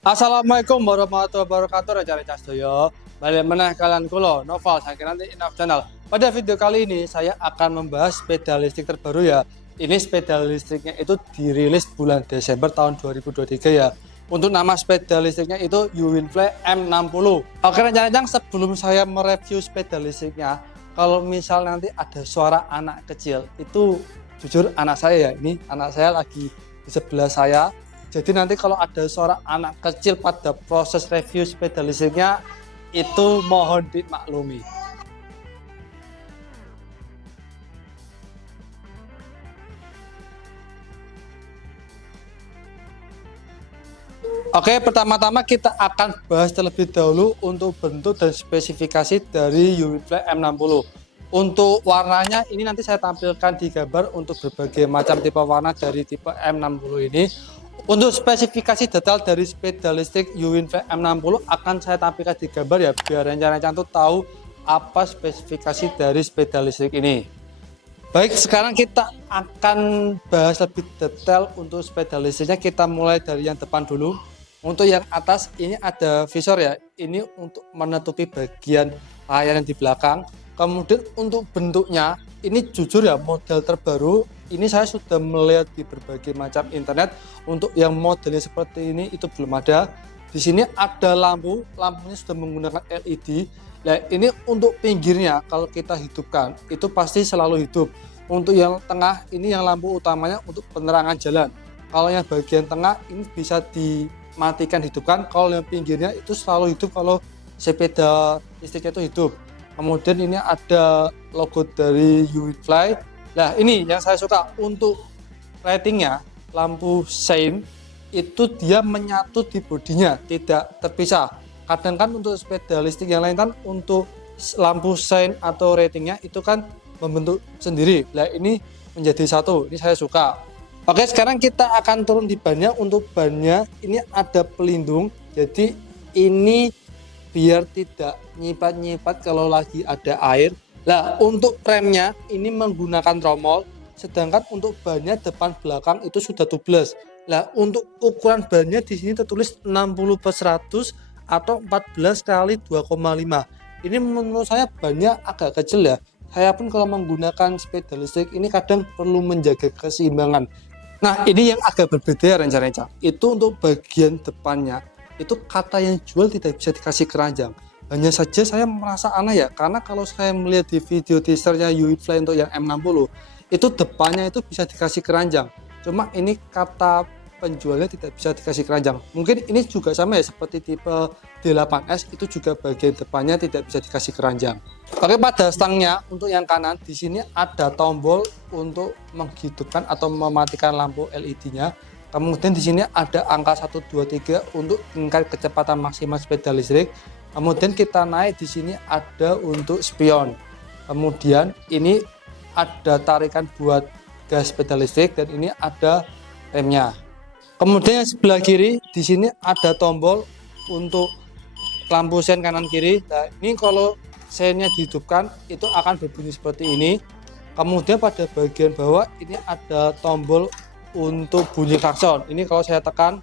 Assalamualaikum warahmatullahi wabarakatuh. Reca-reca sedaya. Balik meneh kalian kula Noval saking nanti Inaf Channel. Pada video kali ini saya akan membahas sepeda listrik terbaru ya. Ini sepeda listriknya itu dirilis bulan Desember tahun 2023 ya. Untuk nama sepeda listriknya itu Uwinfly M60. Oke rencana sebelum saya mereview sepeda listriknya, kalau misal nanti ada suara anak kecil, itu jujur anak saya ya. Ini anak saya lagi di sebelah saya. Jadi nanti kalau ada suara anak kecil pada proses review sepeda listriknya, itu mohon dimaklumi. Oke, pertama-tama kita akan bahas terlebih dahulu untuk bentuk dan spesifikasi dari Uwinfly M60. Untuk warnanya ini nanti saya tampilkan di gambar untuk berbagai macam tipe warna dari tipe M60 ini. Untuk spesifikasi detail dari sepeda listrik Uwinfly M60 akan saya tampilkan di gambar ya, biar rencana-rencana tuh tahu apa spesifikasi dari sepeda listrik ini. Baik, sekarang kita akan bahas lebih detail untuk sepeda listriknya. Kita mulai dari yang depan dulu. Untuk yang atas ini ada visor ya, ini untuk menutupi bagian layar yang di belakang. Kemudian untuk bentuknya, ini jujur ya model terbaru. Ini saya sudah melihat di berbagai macam internet. Untuk yang modelnya seperti ini itu belum ada. Di sini ada lampu, lampunya sudah menggunakan LED. Nah ini untuk pinggirnya kalau kita hidupkan itu pasti selalu hidup. Untuk yang tengah ini yang lampu utamanya untuk penerangan jalan. Kalau yang bagian tengah ini bisa dimatikan hidupkan. Kalau yang pinggirnya itu selalu hidup kalau sepeda listriknya itu hidup. Kemudian ini ada logo dari Uwinfly. Nah ini yang saya suka untuk ratingnya, lampu shine itu dia menyatu di bodinya, tidak terpisah. Kadang kan untuk sepeda listrik yang lain kan untuk lampu shine atau ratingnya itu kan membentuk sendiri. Nah ini menjadi satu, ini saya suka. Oke, sekarang kita akan turun di bannya. Untuk bannya ini ada pelindung, jadi ini biar tidak nyipat-nyipat kalau lagi ada air. Nah untuk remnya ini menggunakan tromol, sedangkan untuk bannya depan belakang itu sudah tubeless. Nah untuk ukuran bannya di sini tertulis 60/100 atau 14 kali 2,5. Ini menurut saya bannya agak kecil ya. Saya pun kalau menggunakan sepeda listrik ini kadang perlu menjaga keseimbangan. Nah ini yang agak berbeda ya renca-renca. Itu untuk bagian depannya, itu kata yang jual tidak bisa dikasih keranjang. Hanya saja saya merasa aneh ya, karena kalau saya melihat di video teasernya Uwinfly untuk yang M60 itu depannya itu bisa dikasih keranjang, cuma ini kata penjualnya tidak bisa dikasih keranjang. Mungkin ini juga sama ya seperti tipe D8S, itu juga bagian depannya tidak bisa dikasih keranjang. Oke, pada stangnya untuk yang kanan di sini ada tombol untuk menghidupkan atau mematikan lampu LED-nya. Kemudian di sini ada angka 1, 2, 3 untuk tingkat kecepatan maksimal sepeda listrik. Kemudian kita naik di sini ada untuk spion. Kemudian ini ada tarikan buat gas sepeda listrik dan ini ada remnya. Kemudian yang sebelah kiri di sini ada tombol untuk lampu sen kanan kiri. Nah, ini kalau sennya dihidupkan itu akan berbunyi seperti ini. Kemudian pada bagian bawah ini ada tombol untuk bunyi klakson. Ini kalau saya tekan,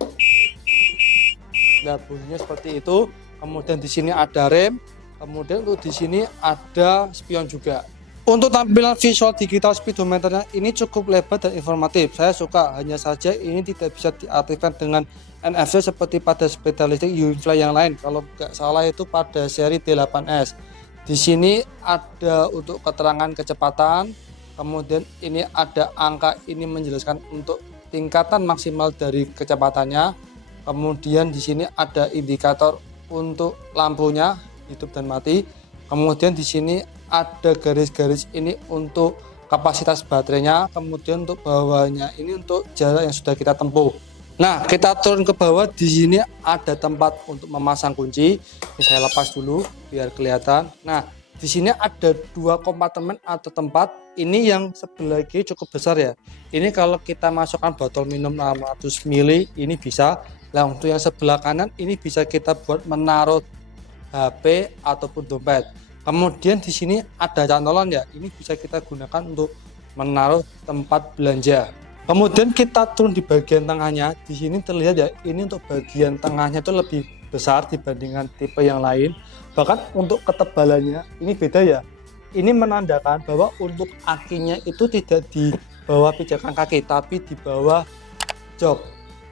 nah bunyinya seperti itu. Kemudian di sini ada rem. Kemudian untuk di sini ada spion juga. Untuk tampilan visual digital speedometernya ini cukup lebar dan informatif. Saya suka, hanya saja ini tidak bisa diaktifkan dengan NFC seperti pada sepeda listrik Uwinfly yang lain. Kalau nggak salah itu pada seri D8S. Di sini ada untuk keterangan kecepatan. Kemudian ini ada angka, ini menjelaskan untuk tingkatan maksimal dari kecepatannya. Kemudian di sini ada indikator untuk lampunya hidup dan mati. Kemudian di sini ada garis-garis ini untuk kapasitas baterainya. Kemudian untuk bawahnya ini untuk jarak yang sudah kita tempuh. Nah, kita turun ke bawah. Di sini ada tempat untuk memasang kunci. Ini saya lepas dulu biar kelihatan. Nah, di sini ada 2 kompartemen atau tempat. Ini yang sebelah kiri cukup besar ya. Ini kalau kita masukkan botol minum 600 ml ini bisa. Nah, untuk yang sebelah kanan ini bisa kita buat menaruh HP ataupun dompet. Kemudian di sini ada cantolan ya. Ini bisa kita gunakan untuk menaruh tempat belanja. Kemudian kita turun di bagian tengahnya. Di sini terlihat ya, ini untuk bagian tengahnya itu lebih besar dibandingkan tipe yang lain. Bahkan untuk ketebalannya ini beda ya. Ini menandakan bahwa untuk akinya itu tidak di bawah pijakan kaki, tapi di bawah jok.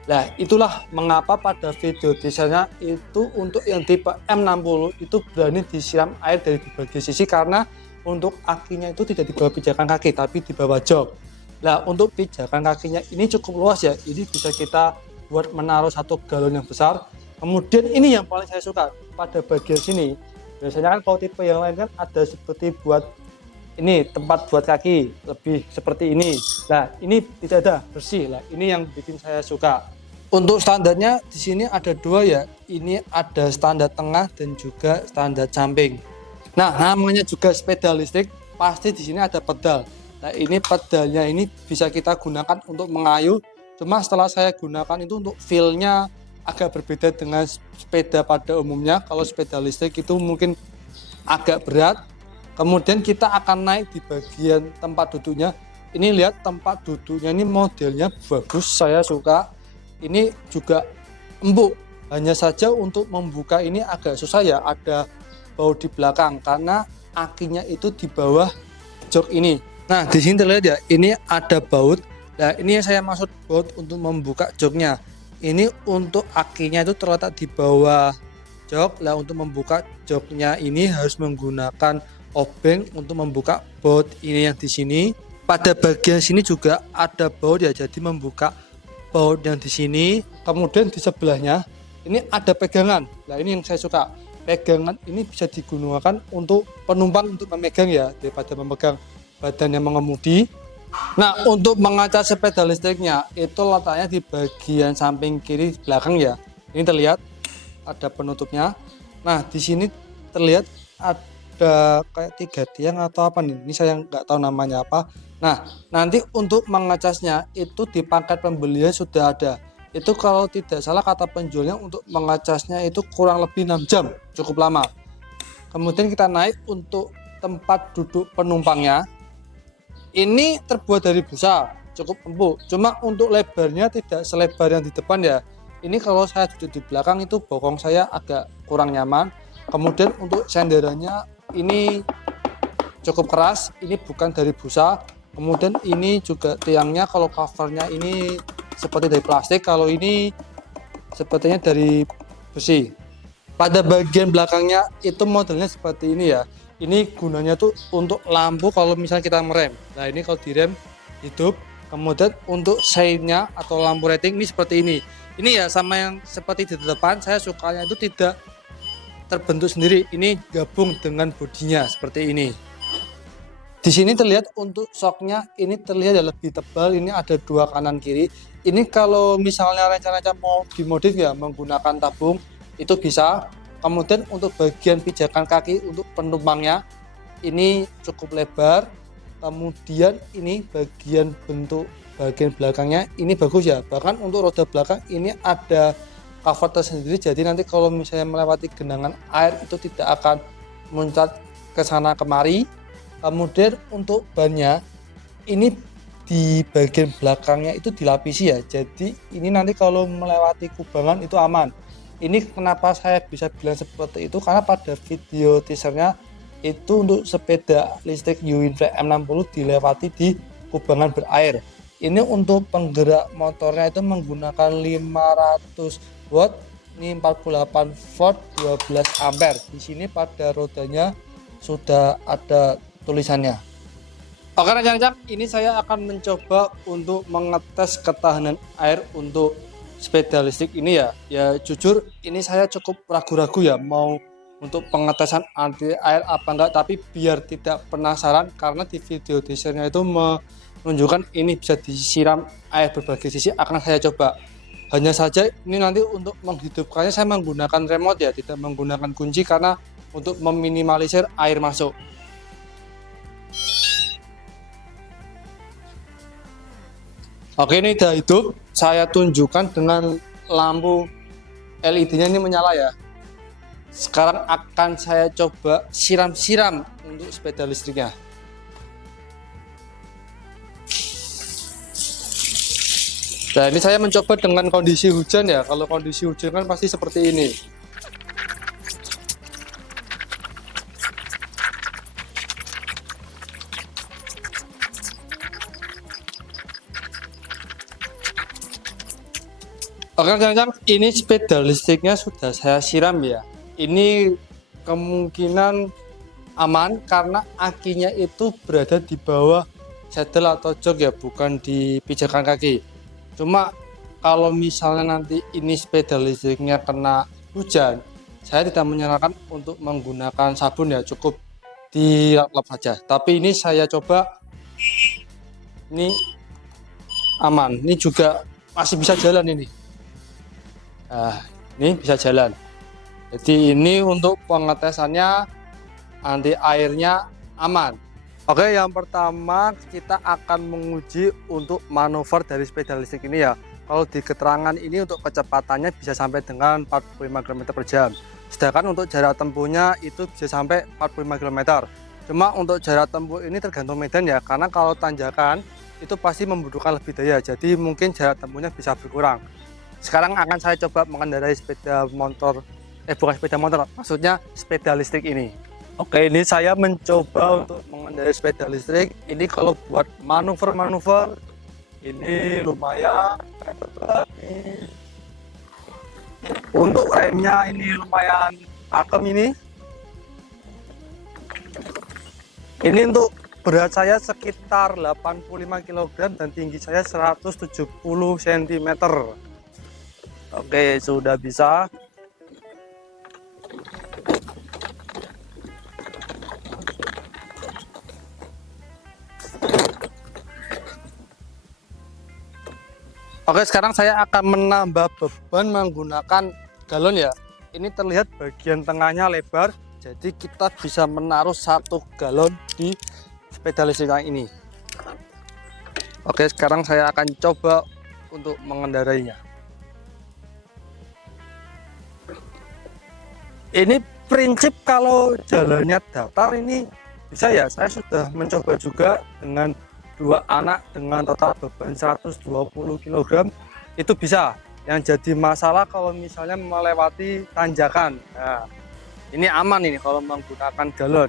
Nah, itulah mengapa pada video teasernya itu untuk yang tipe M60 itu berani disiram air dari berbagai sisi, karena untuk akinya itu tidak di bawah pijakan kaki, tapi di bawah jok. Nah, untuk pijakan kakinya ini cukup luas ya. Ini bisa kita buat menaruh 1 galon yang besar. Kemudian ini yang paling saya suka pada bagian sini. Biasanya kan kalau tipe yang lain kan ada seperti buat ini tempat buat kaki, lebih seperti ini. Nah, ini tidak ada, bersih. Nah, ini yang bikin saya suka. Untuk standarnya di sini ada 2 ya. Ini ada standar tengah dan juga standar samping. Nah, namanya juga sepeda listrik, pasti di sini ada pedal. Nah, ini pedalnya ini bisa kita gunakan untuk mengayuh. Cuma setelah saya gunakan itu untuk feel-nya agak berbeda dengan sepeda pada umumnya. Kalau sepeda listrik itu mungkin agak berat. Kemudian kita akan naik di bagian tempat duduknya. Ini lihat tempat duduknya ini modelnya bagus, saya suka. Ini juga empuk. Hanya saja untuk membuka ini agak susah ya, ada baut di belakang karena akinya itu di bawah jok ini. Nah, di sini terlihat ya, ini ada baut. Nah, ini yang saya maksud baut untuk membuka joknya. Ini untuk akinya itu terletak di bawah jok. Nah, untuk membuka joknya ini harus menggunakan obeng untuk membuka baut ini yang di sini. Pada bagian sini juga ada baut ya, jadi membuka baut yang di sini. Kemudian di sebelahnya ini ada pegangan. Nah, ini yang saya suka. Pegangan ini bisa digunakan untuk penumpang untuk memegang ya, daripada memegang badan yang mengemudi. Nah, untuk mengaca sepeda listriknya itu letaknya di bagian samping kiri belakang ya. Ini terlihat ada penutupnya. Nah, di sini terlihat ada kayak 3 tiang atau apa nih, ini saya nggak tahu namanya apa. Nah, nanti untuk mengecasnya itu di paket pembelian sudah ada. Itu kalau tidak salah kata penjualnya untuk mengecasnya itu kurang lebih 6 jam, cukup lama. Kemudian kita naik untuk tempat duduk penumpangnya. Ini terbuat dari busa, cukup empuk. Cuma untuk lebarnya tidak selebar yang di depan ya. Ini kalau saya duduk di belakang itu bokong saya agak kurang nyaman. Kemudian untuk senderannya ini cukup keras, ini bukan dari busa. Kemudian ini juga tiangnya, kalau covernya ini seperti dari plastik, kalau ini sepertinya dari besi. Pada bagian belakangnya itu modelnya seperti ini ya. Ini gunanya tuh untuk lampu kalau misalnya kita merem. Nah, ini kalau direm hidup. Kemudian untuk sein-nya atau lampu rating ini seperti ini. Ini ya sama yang seperti di depan, saya sukanya itu tidak terbentuk sendiri. Ini gabung dengan bodinya seperti ini. Di sini terlihat untuk shocknya ini terlihat lebih tebal. Ini ada 2 kanan kiri. Ini kalau misalnya rencana-rencana mau dimodif ya menggunakan tabung itu bisa. Kemudian untuk bagian pijakan kaki untuk penumpangnya ini cukup lebar. Kemudian ini bagian bentuk bagian belakangnya ini bagus ya. Bahkan untuk roda belakang ini ada cover tersendiri. Jadi nanti kalau misalnya melewati genangan air itu tidak akan muncrat ke sana kemari. Kemudian untuk bannya ini di bagian belakangnya itu dilapisi ya. Jadi ini nanti kalau melewati kubangan itu aman. Ini kenapa saya bisa bilang seperti itu, karena pada video teasernya itu untuk sepeda listrik UWinfly M60 dilewati di kubangan berair. Ini untuk penggerak motornya itu menggunakan 500 watt, ini 48 volt 12 ampere. Di sini pada rodanya sudah ada tulisannya. Oke rekan-rekan, ini saya akan mencoba untuk mengetes ketahanan air untuk sepeda listrik ini ya. Ya jujur ini saya cukup ragu-ragu ya mau untuk pengetesan anti air apa enggak, tapi biar tidak penasaran karena di video teasernya itu menunjukkan ini bisa disiram air berbagai sisi, akan saya coba. Hanya saja ini nanti untuk menghidupkannya saya menggunakan remote ya, tidak menggunakan kunci karena untuk meminimalisir air masuk. Oke, ini sudah hidup. Saya tunjukkan dengan lampu LED-nya ini menyala ya. Sekarang akan saya coba siram-siram untuk sepeda listriknya. Nah, ini saya mencoba dengan kondisi hujan ya. Kalau kondisi hujan kan pasti seperti ini. Oke, rekan-rekan, ini sepeda listriknya sudah saya siram ya. Ini kemungkinan aman karena akinya itu berada di bawah saddle atau jok ya, bukan di pijakan kaki. Cuma kalau misalnya nanti ini sepeda listriknya kena hujan, saya tidak menyarankan untuk menggunakan sabun ya, cukup dilap-lap saja. Tapi ini saya coba, ini aman, ini juga masih bisa jalan ini. Nah, ini bisa jalan. Jadi ini untuk pengetesannya anti airnya aman. Oke, yang pertama kita akan menguji untuk manuver dari sepeda listrik ini ya. Kalau di keterangan ini untuk kecepatannya bisa sampai dengan 45 km per jam. Sedangkan untuk jarak tempuhnya itu bisa sampai 45 km. Cuma untuk jarak tempuh ini tergantung medan ya, karena kalau tanjakan itu pasti membutuhkan lebih daya. Jadi mungkin jarak tempuhnya bisa berkurang. Sekarang akan saya coba mengendarai sepeda motor, bukan sepeda motor, maksudnya sepeda listrik ini. Oke, ini saya mencoba untuk mengendarai sepeda listrik. Ini kalau buat manuver-manuver, ini lumayan. Untuk remnya ini lumayan pakem ini. Ini untuk berat saya sekitar 85 kg dan tinggi saya 170 cm. Oke, sudah bisa. Oke, sekarang saya akan menambah beban menggunakan galon ya. Ini terlihat bagian tengahnya lebar, jadi kita bisa menaruh 1 galon di sepeda listrik ini. Oke, sekarang saya akan coba untuk mengendarainya. Ini prinsip kalau jalannya datar ini bisa ya. Saya sudah mencoba juga dengan 2 anak dengan total beban 120 kg, itu bisa. Yang jadi masalah kalau misalnya melewati tanjakan. Nah, ini aman ini kalau menggunakan galon.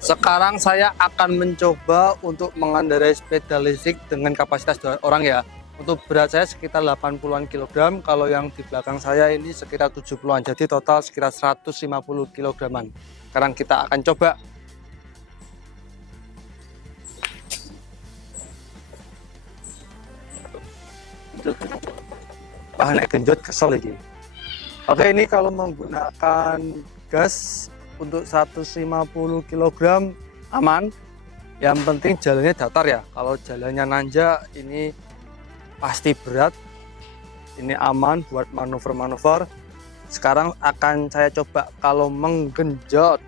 Sekarang saya akan mencoba untuk mengendarai sepeda listrik dengan kapasitas 2 orang ya. Untuk berat saya sekitar 80-an kg, kalau yang di belakang saya ini sekitar 70-an, jadi total sekitar 150 kg-an. Sekarang kita akan coba. Wah, naik genjot kesel lagi. Oke, ini kalau menggunakan gas untuk 150 kg aman. Yang penting jalannya datar ya. Kalau jalannya nanjak ini pasti berat. Ini aman buat manuver-manuver. Sekarang akan saya coba kalau menggenjot.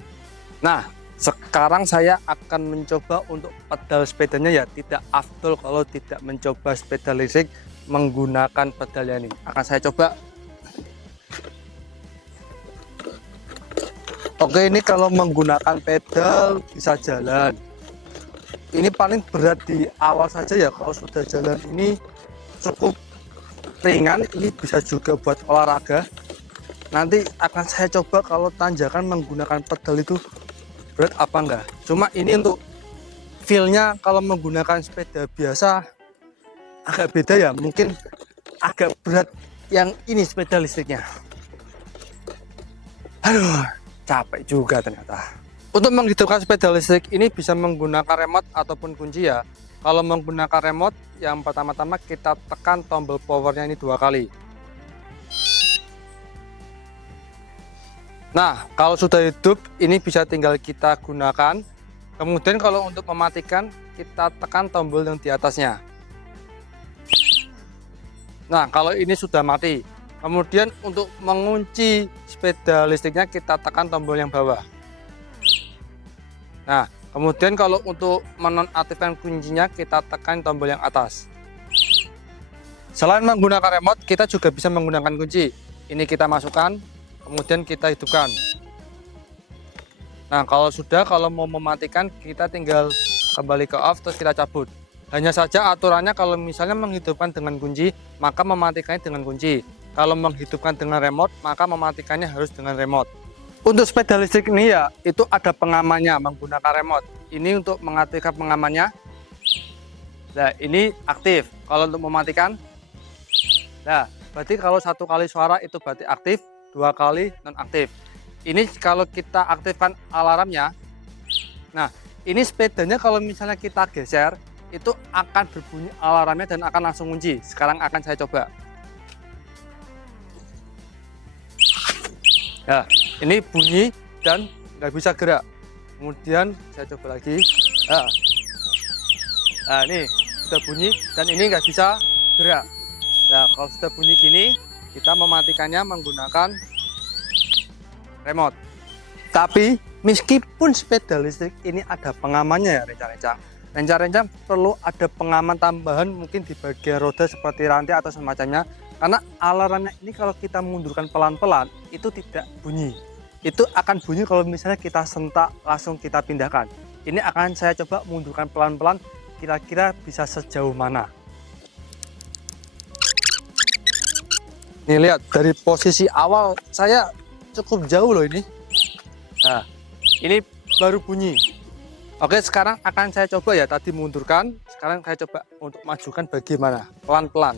Nah, sekarang saya akan mencoba untuk pedal sepedanya ya. Tidak afdol kalau tidak mencoba sepeda listrik menggunakan pedalnya ini. Akan saya coba. Oke, ini kalau menggunakan pedal bisa jalan. Ini paling berat di awal saja ya. Kalau sudah jalan ini cukup ringan, ini bisa juga buat olahraga. Nanti akan saya coba kalau tanjakan menggunakan pedal itu berat apa enggak. Cuma ini untuk feel-nya kalau menggunakan sepeda biasa agak beda ya, mungkin agak berat yang ini sepeda listriknya. Aduh, capek juga ternyata. Untuk menghidupkan sepeda listrik ini bisa menggunakan remote ataupun kunci ya. Kalau menggunakan remote, yang pertama-tama kita tekan tombol powernya ini 2 kali. Nah, kalau sudah hidup, ini bisa tinggal kita gunakan. Kemudian kalau untuk mematikan, kita tekan tombol yang di atasnya. Nah, kalau ini sudah mati. Kemudian untuk mengunci sepeda listriknya, kita tekan tombol yang bawah. Nah, kemudian kalau untuk menonaktifkan kuncinya, kita tekan tombol yang atas. Selain menggunakan remote, kita juga bisa menggunakan kunci. Ini kita masukkan, kemudian kita hidupkan. Nah, kalau mau mematikan, kita tinggal kembali ke off, terus kita cabut. Hanya saja aturannya kalau misalnya menghidupkan dengan kunci, maka mematikannya dengan kunci. Kalau menghidupkan dengan remote, maka mematikannya harus dengan remote. Untuk sepeda listrik ini ya, itu ada pengamannya menggunakan remote. Ini untuk mengaktifkan pengamannya. Nah, ini aktif. Kalau untuk mematikan, nah, berarti kalau 1 kali suara itu berarti aktif, 2 kali non aktif. Ini kalau kita aktifkan alarmnya. Nah, ini sepedanya kalau misalnya kita geser, itu akan berbunyi alarmnya dan akan langsung kunci. Sekarang akan saya coba. Nah, ini bunyi dan nggak bisa gerak. Kemudian saya coba lagi. Nah, ini sudah bunyi dan ini nggak bisa gerak. Nah, kalau sudah bunyi gini, kita mematikannya menggunakan remote. Tapi meskipun sepeda listrik ini ada pengamannya ya rencang-rencang. Rencang-rencang perlu ada pengaman tambahan mungkin di bagian roda seperti rantai atau semacamnya. Karena alarmnya ini kalau kita mundurkan pelan-pelan itu tidak bunyi. Itu akan bunyi kalau misalnya kita sentak langsung kita pindahkan. Ini akan saya coba mundurkan pelan-pelan, kira-kira bisa sejauh mana. Nih lihat dari posisi awal saya cukup jauh loh ini. Nah, ini baru bunyi. Oke, sekarang akan saya coba ya, tadi mundurkan, sekarang saya coba untuk majukan bagaimana, pelan-pelan.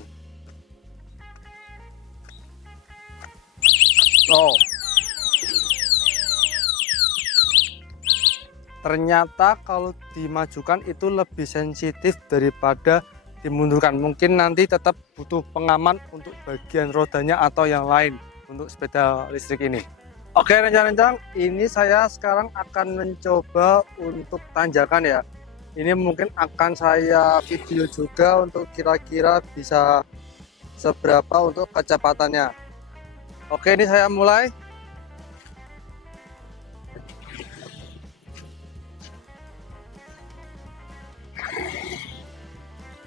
Oh, ternyata kalau dimajukan itu lebih sensitif daripada dimundurkan. Mungkin nanti tetap butuh pengaman untuk bagian rodanya atau yang lain untuk sepeda listrik ini. Oke rencang-rencang, ini saya sekarang akan mencoba untuk tanjakan ya. Ini mungkin akan saya video juga untuk kira-kira bisa seberapa untuk kecepatannya. Oke, ini saya mulai.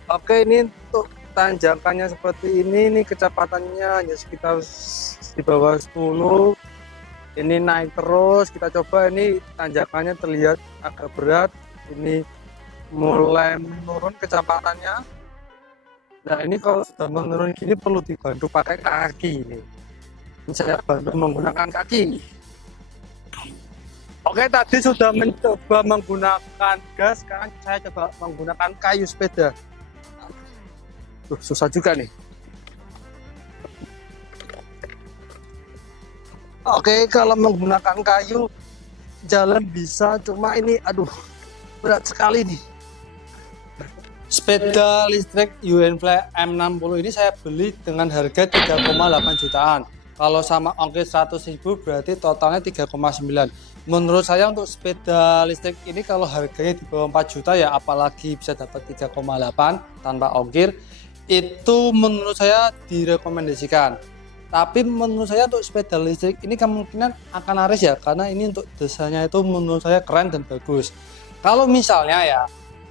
Oke, ini untuk tanjakannya seperti ini kecepatannya hanya sekitar di bawah 10. Ini naik terus, kita coba. Ini tanjakannya terlihat agak berat. Ini mulai menurun kecepatannya. Nah, ini kalau sudah menurun gini perlu dibantu pakai kaki ini. Saya bantu menggunakan kaki. Oke, tadi sudah mencoba menggunakan gas, sekarang saya coba menggunakan kayu sepeda. Susah juga nih. Oke, kalau menggunakan kayu jalan bisa, cuma ini aduh berat sekali nih. Sepeda listrik UNFly M60 ini saya beli dengan harga 3,8 jutaan. Kalau sama ongkir 100.000 berarti totalnya 3,9. Menurut saya untuk sepeda listrik ini kalau harganya di bawah 4 juta ya, apalagi bisa dapat 3,8 tanpa ongkir, itu menurut saya direkomendasikan. Tapi menurut saya untuk sepeda listrik ini kemungkinan akan laris ya, karena ini untuk desainnya itu menurut saya keren dan bagus. Kalau misalnya ya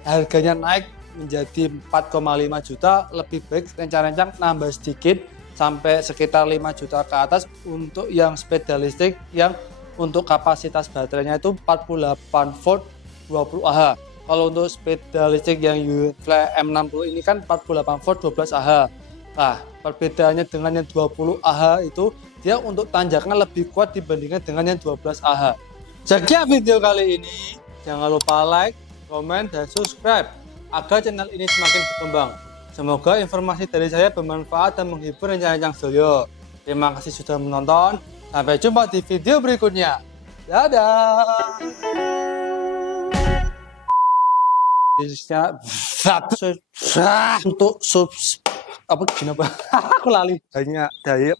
harganya naik menjadi 4,5 juta, lebih baik rencang-rencang nambah sedikit sampai sekitar 5 juta ke atas untuk yang sepeda listrik yang untuk kapasitas baterainya itu 48 volt 20 Ah. Kalau untuk sepeda listrik yang UNFly M60 ini kan 48 volt 12 Ah. Nah, perbedaannya dengan yang 20 Ah itu dia untuk tanjakan lebih kuat dibandingkan dengan yang 12 Ah. Sekian video kali ini. Jangan lupa like, komen, dan subscribe agar channel ini semakin berkembang. Semoga informasi dari saya bermanfaat dan menghibur rencana Suryo. Terima kasih sudah menonton. Sampai jumpa di video berikutnya. Dadah. Untuk apa gini apa? Aku lali banyak daya.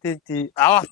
Di alat.